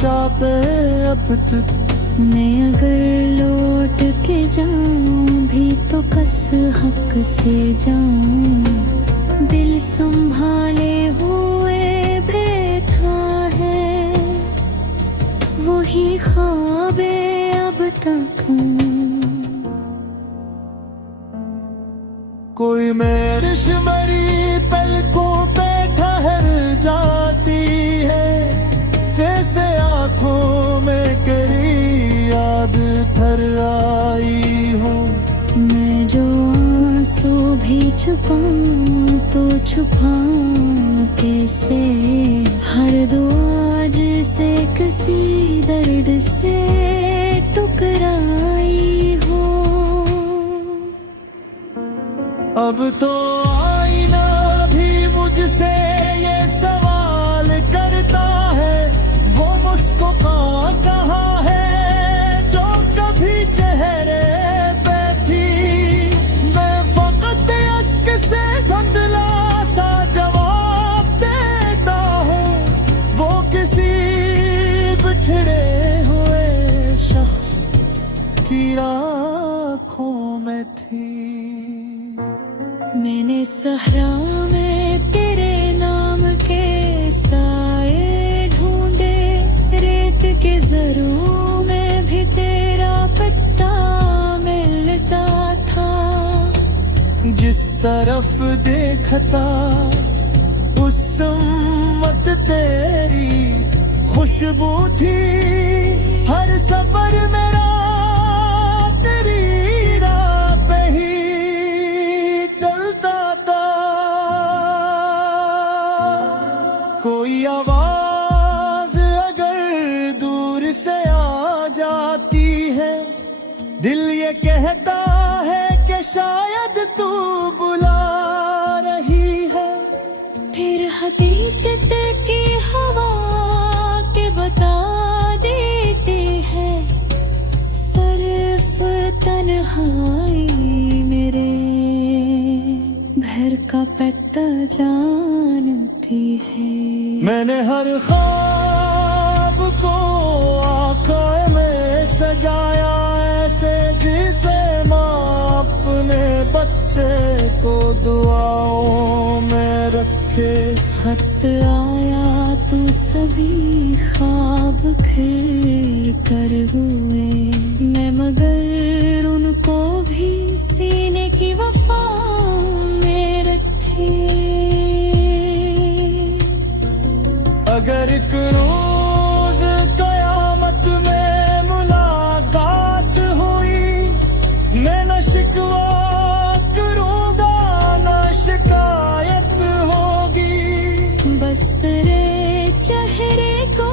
चापे अब तक। मैं अगर लौट के जाऊं भी तो कस हक से जाऊं। दिल संभाले हुए बैठा है, वही ख्वाबे अब तक। कोई मेरिश मरी पलकों पे ठहर जाती है, जैसे आंखों में करी याद थर आई हो। मैं जो आंसू भी छुपाऊं तो छुपाऊं कैसे, हर दुआ जिसे किसी दर्द से टुकराई हो। अब तो आईना भी मुझसे ये सवाल करता है, वो मुस्कुराहट कहाँ है जो कभी चेहरे पे थी। मैं फकत अश्क से धुंधला सा जवाब देता हूँ, वो किसी बिछड़े हुए शख्स की आँखों में थी। मैंने सहरा में तेरे नाम के साए ढूंढे, रेत के जरों में भी तेरा पत्ता मिलता था। जिस तरफ देखता उस उम्मत तेरी खुशबू थी। हर सफर मेरा तेरी राह पे ही चलता था। कोई आवाज अगर दूर से आ जाती है, दिल ये कहता है कि शायद तू बुला रही है। फिर हकीकत की हवा के बता देते हैं, सिर्फ तन्हाई मेरे घर का पता जानती है। मैंने हर ख्वाब को आँखों में सजाया ऐसे, जिसे माँ अपने बच्चे को दुआओं में रखे। खत आया तो सभी ख्वाब खिल कर हुए, मैं मगर उनको भी सीने की वफा में रखे। अगर एक रोज कयामत में मुलाकात हुई, मैं न शिकवा करूँगा न शिकायत होगी। बस तेरे चेहरे को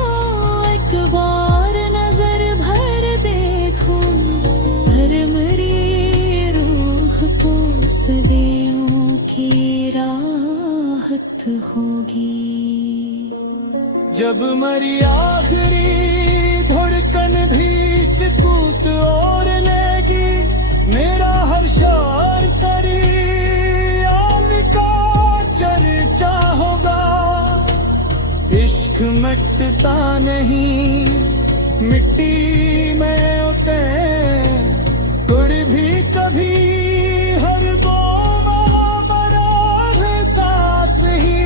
एक बार नजर भर देखूं, भर मेरी रूह को सदियों की राहत होगी। जब मरी आखिरी धड़कन भी सुकूत और लेगी, मेरा हर शार करी याद का चर्चा होगा। इश्क मिटता नहीं, मिट्टी में होते फिर भी कभी हर दो मरा सांस ही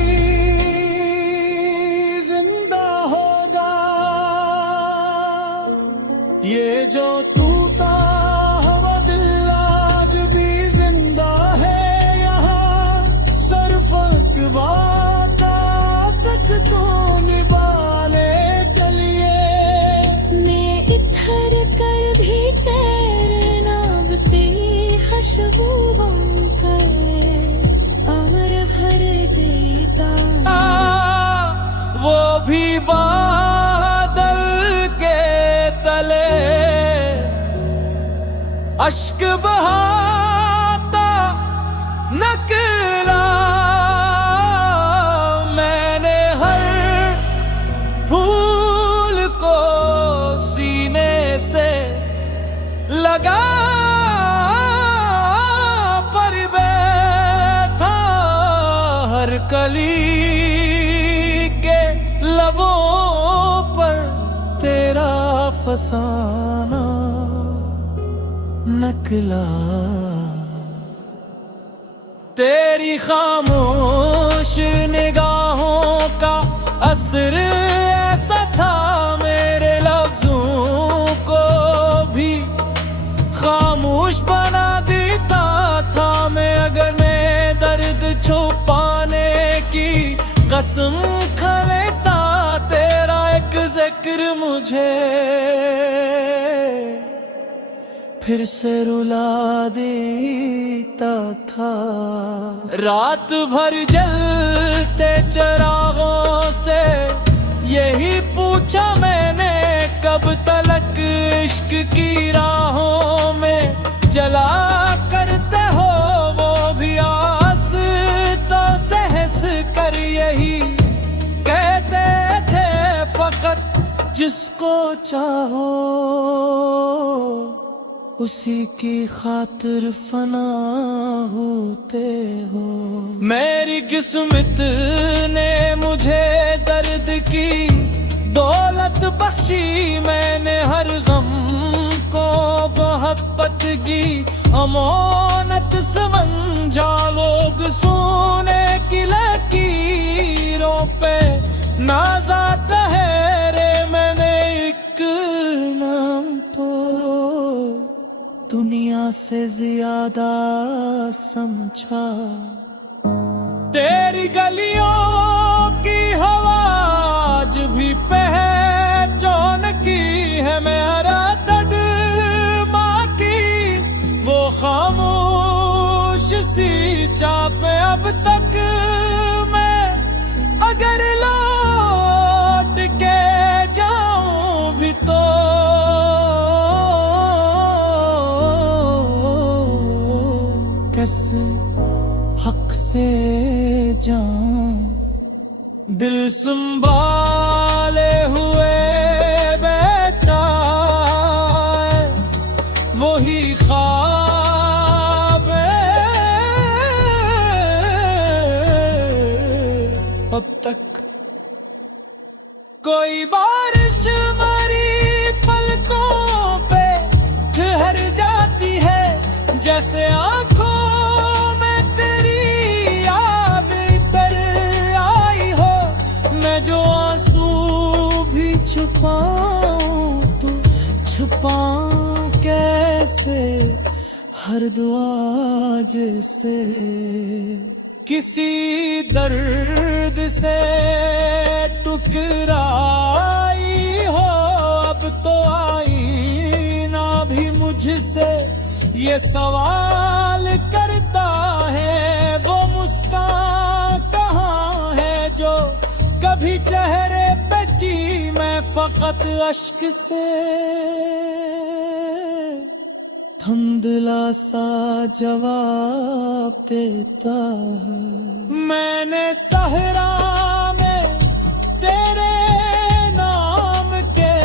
जिंदा होगा। ये जो टूटा हवा दिल आज भी जिंदा है यहाँ, सिर्फ बात तक तो निभाने के लिए। मैं इधर कर भी तेरे नाम पे हशबूबों पर और भर जीता। वो भी बादल के तले अश्क बहाता नकला। मैंने हर फूल को सीने से लगा पर बैठा, हर कली के लबों पर फसाना नकला। तेरी खामोश निगाहों का असर ऐसा था, मेरे लफ्जों को भी खामोश बना देता था मैं। अगर मैं दर्द छुपाने की कसम खा लेता, तेरा एक जिक्र मुझे फिर से रुला देता था। रात भर जलते चरागों से यही पूछा मैंने, कब तलक इश्क की राहों में चला करते हो। वो भी आस तो सहस कर यही कहते थे, फकत जिसको चाहो उसी की खातिर फना होते हो। मेरी किस्मत ने मुझे दर्द की दौलत बख्शी, मैंने हर गम को मोहब्बत की अमानत समझा। लोग सोने की लकीरों पे नाज़ा ठहरे, मैंने एक नाम तो दुनिया से ज्यादा समझा। तेरी गलियों की हवा आज भी पहचान की है, मेरा दर्द माँ की वो खामोश सी चाप अब तक मैं अगर लौट के जाऊं भी तो कैसे हक से जाऊं। दिल संभाले हुए बैठा है वही ख्वाब अब तक। कोई बारिश मरी पलकों पे ठहर जाती है, जैसे आंखों में तेरी याद इतर आई हो। मैं जो आंसू भी छुपाऊं तो छुपाऊं कैसे, हर दुआ जैसे किसी दर्द से टुकराई हो। अब तो आई ना भी मुझसे ये सवाल करता है, वो मुस्कान कहाँ है जो कभी चेहरे पे थी। मैं फकत अश्क से धुंधला सा जवाब देता है। मैंने सहरा में तेरे नाम के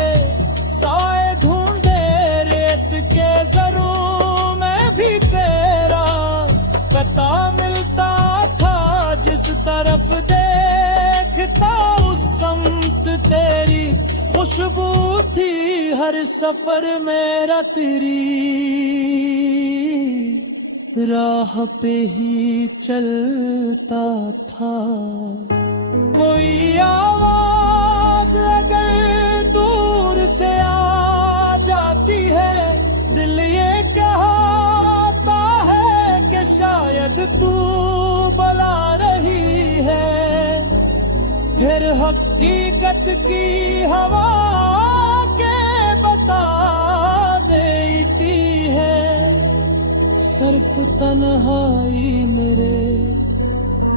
साए ढूंढे, रेत के जरूर में भी तेरा पता मिलता था। जिस तरफ देखता उस समत तेरी खुशबू थी, हर सफर मेरा तेरी राह पे ही चलता था। कोई आवाज अगर दूर से आ जाती है, दिल ये कहता है कि शायद तू बुला रही है। फिर हकीकत की हवा के बता देती है, सिर्फ तन्हाई मेरे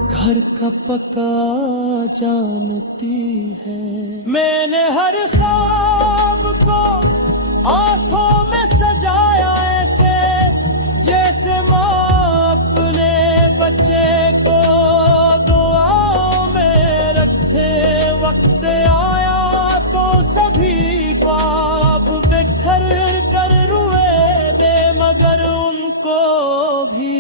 घर का पका जानती है। मैंने हर ख्वाब को आंखों में सजाया ऐसे, जैसे माँ अपने बच्चे को दुआओं में रखे। वक्त आया तो सभी ख्वाब बिखर कर रुए दे, मगर उनको भी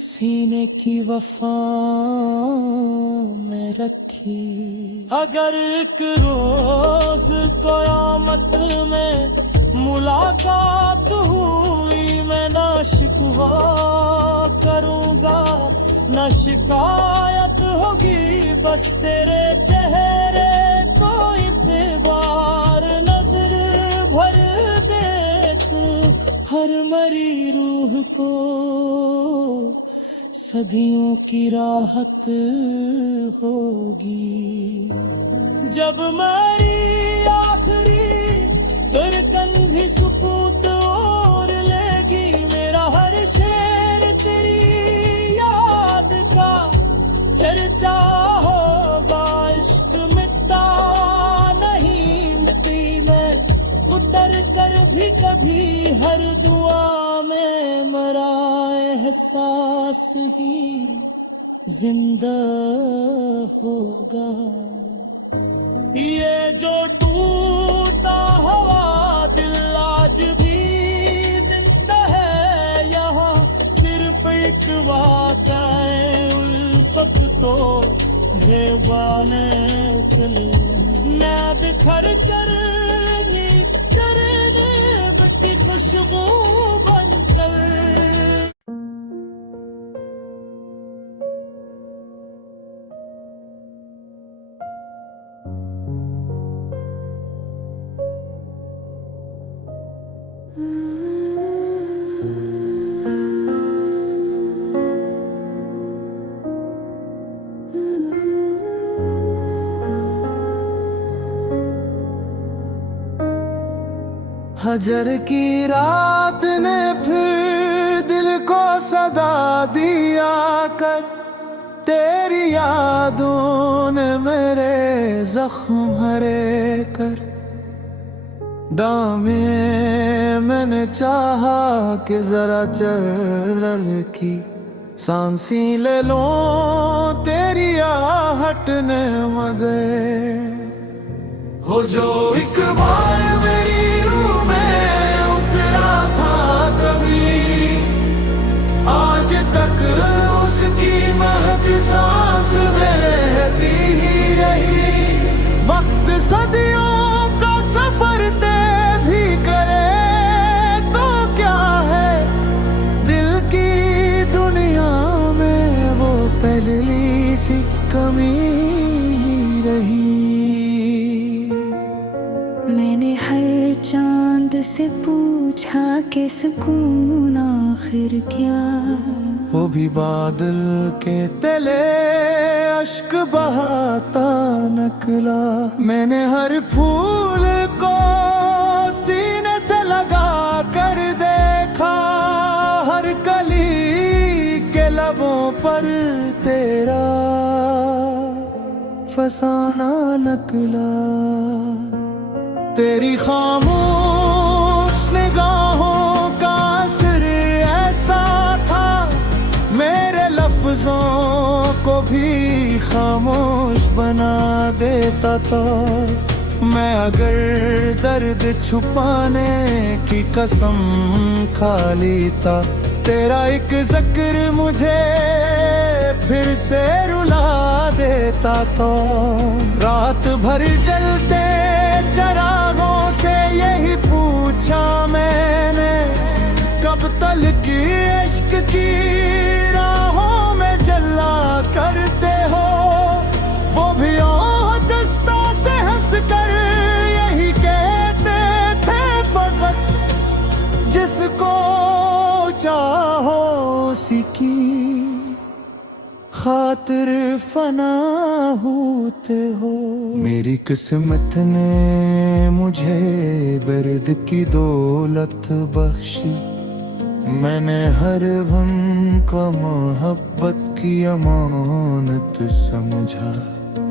सीने की वफा में रखी। अगर एक रोज कयामत में मुलाकात हुई, मैं ना शिकवा करूंगा ना शिकायत होगी। बस तेरे चेहरे को एक बार नजर भर देख, हर मरी रूह को सदियों की राहत होगी। जब मेरी आखिरी धड़कन भी सुकूत और लेगी, मेरा हर शेर तेरी याद का चर्चा होगा। इश्क मिटता नहीं मिट्टी में उतर कर भी कभी, हर दुआ में मरा एहसास ही जिंदा होगा। ये जो टूटा हुआ दिल आज भी जिंदा है, यहाँ सिर्फ एक वाक़या उल्फत तो बेबाने उतले। मैं बिखर कर नींद करने बटी खुशबू बनकर। हजर की रात ने फिर दिल को सदा दिया कर, तेरी यादों ने मेरे जख्म हरे कर। दामे मैंने चाहा कि जरा चरण की सांसी ले लो, तेरी आहट ने मगर हो जो एक बार मेरी रूह में उतरा था कभी, आज तक उसकी महक सांस में रहती ही रही। वक्त सदियों का सफर तय भी करे तो क्या है, दिल की दुनिया में वो पहली सी कमी रही। मैंने हर चांद से पूछा कि सुकून आखिर क्या, वो भी बादल के तले अश्क बहाता निकला। मैंने हर फूल को सीने से लगा कर देखा, हर कली के लबों पर तेरा फसाना निकला। तेरी खामोश निगाहों का असर ऐसा था, मेरे लफ्जों को भी खामोश बना देता था। मैं अगर दर्द छुपाने की कसम खा लेता, तेरा एक जिक्र मुझे फिर से रुला देता था। रात भर जलते चरागों से यही पूछा मैंने, कब तक की इश्क की राहों में जला करते हो। वो भी दस्तों से हंस कर यही कहते थे, फकत जिसको चाहो उसी की खातिर फना होते हो। मेरी किस्मत ने मुझे बर्द की दौलत बख्शी, मैंने हर भम का मोहब्बत की अमानत समझा।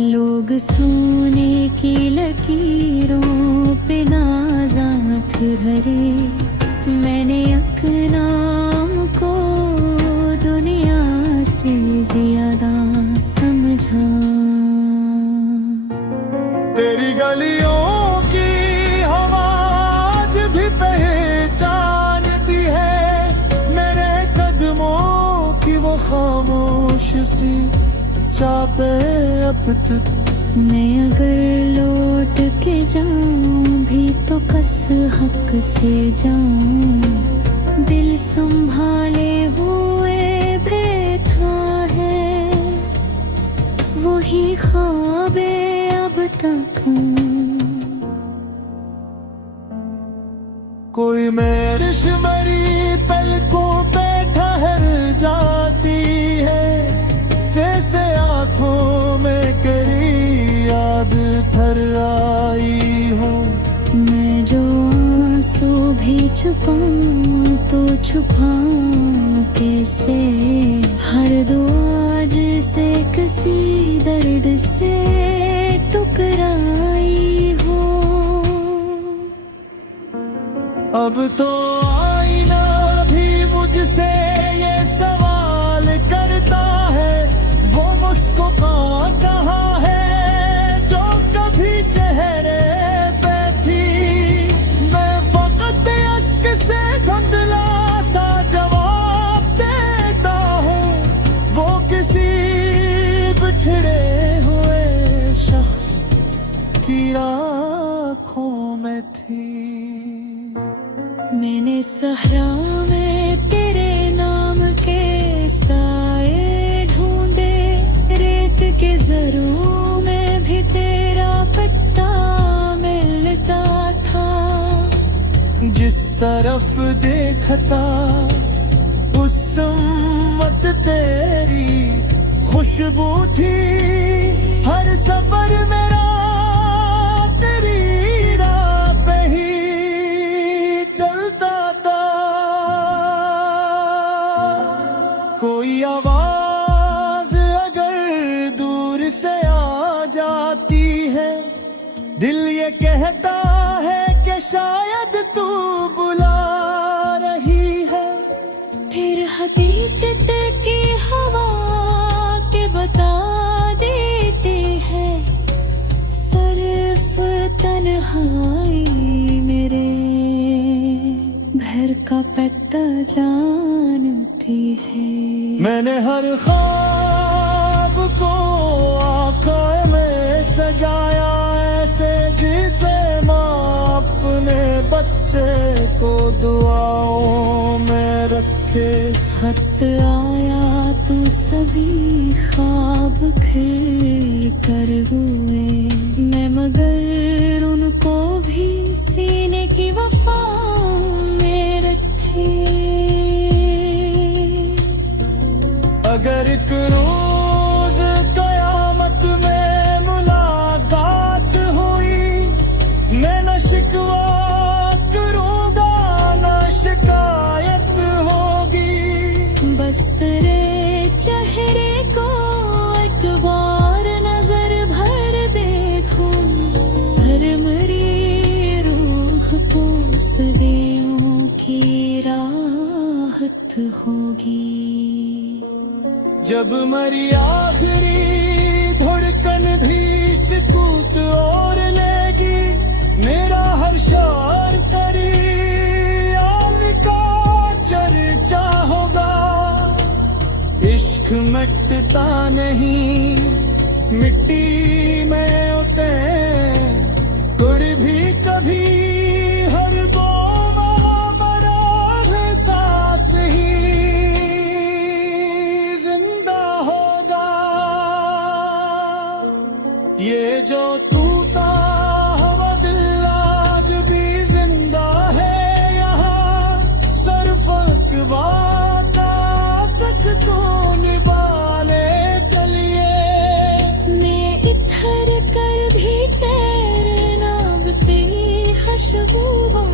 लोग सोने की लकीरों पे नाज़ात भरे, मैंने अकनाम को दुनिया से ज्यादा समझा। तेरी गलियों की हवा आज भी पहचानती है, मेरे कदमों की वो खामोश सी चापे अब तक। मैं अगर लौट के जाऊं भी तो कस हक से जाऊं, दिल संभाले हुए बैठा है, वही ख्वाबे अब तक। कोई मेरे शिमरी पलकों पे ठहर जाती है, जैसे आंखों में करी याद ठहर आई हो। मैं जो आंसू भी छुपाऊं तो छुपाऊं कैसे, हर दुआ जिसे किसी दर्द से टुकराई हो। अब तो आईना भी मुझसे ये सवाल करता है, वो मुस्कुराता कहाँ है जो कभी चेहरे पे थी। मैं फकत अश्क से धुंधला सा जवाब देता हूँ, वो किसी बिछड़े हुए शख्स की आँखों में थी। मैंने सहरा में तेरे नाम के साए ढूंढे, रेत के जरों में भी तेरा पत्ता मिलता था। जिस तरफ देखता उस उम्मत तेरी खुशबू थी, हर सफर मेरा तेरी राह पे ही चलता था। कोई आवाज अगर दूर से आ जाती है, दिल ये कहता है कि शायद तू बुला रही है। फिर हकीकत की हवा के बता देते हैं, सिर्फ तन्हाई मेरे भर का पता जानती है। मैंने हर ख्वाब को आँखों में सजाया ऐसे, जिसे माँ अपने बच्चे को दुआओं में रखे। खत आया तो सभी ख्वाब खिल कर हुए, मैं मगर उनको भी सीने की वफा में रखे। अगर एक रोज कयामत में मुलाकात हुई, मैं न शिकवा करूँगा न शिकायत होगी। बस तेरे चेहरे को एक बार नजर भर देखूं, भरमरी रूह को सदियों की राहत होगी। जब मरी आखिरी धड़कन भी सुकूत और लेगी, मेरा हर शार तेरी याद का चर्चा होगा। इश्क मिटता नहीं, मिट्टी में होते कुर भी कभी, हर दो मरा है सांस ही जिंदा होगा। ये जो टूटा हुआ दिल आज भी जिंदा है यहाँ, सरफक वादा तक तो निभा ले चलिए। मैं इधर कर भी तेरे नाम पे हशबूबों